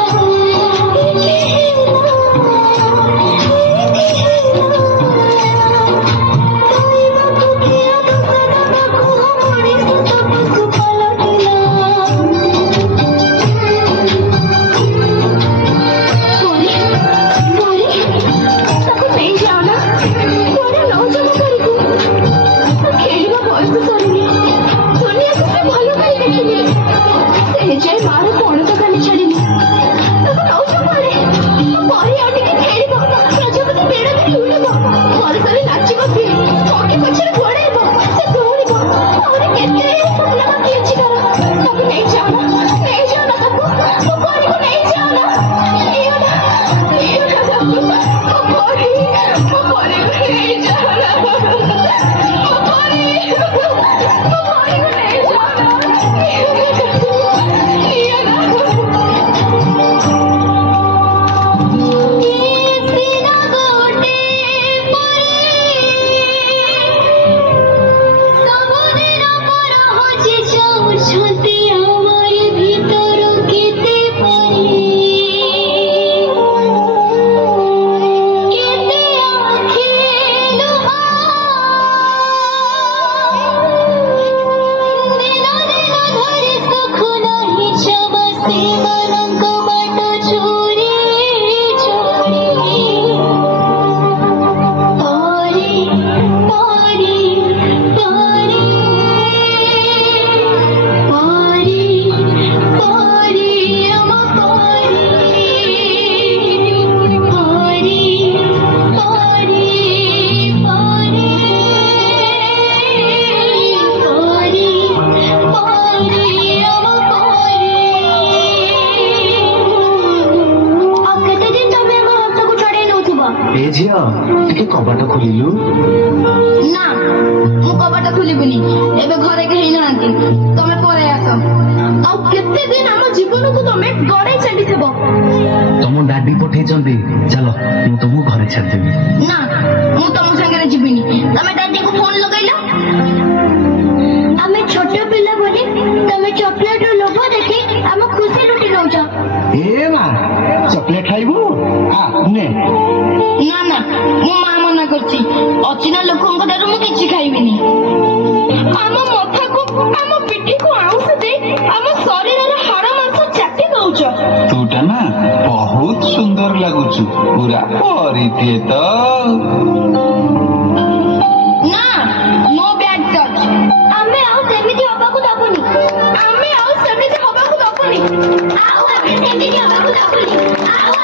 Oh कबाट खोलु ना मु कबाट खोलिबुनी एबे घरे केही नांती तमे परे आसो आ केते दिन हम जीवन को तमे गड़े चली थबो तुम दादी पठे चंदी चलो मु तुमको घरे छाड़ देबी ना मु तुम संगे जीविनी तमे दादी को फोन लगाइलो हमें छोटे पिला बोली तमे चॉकलेट रो लोभ देखि हम खुशी रोटी नौ छ ए मां चॉकलेट खाइबो आ ने ना ना मो मां मना करछि अचिना लोकन को दारू मु किछि खाइबिनी हम मथा को हम पिठी को आउस दे हम शरीर रो हाड़ मांस चाटी दउछ तूटा ना बहुत सुंदर लागुछु पूरा परिते तो ना नो बैड टच हमें आउ सेमिति हबा को दबुनी हमें आउ सेमिति हबा को दबुनी आउ हमें सेमिति हबा को दबुनी आउ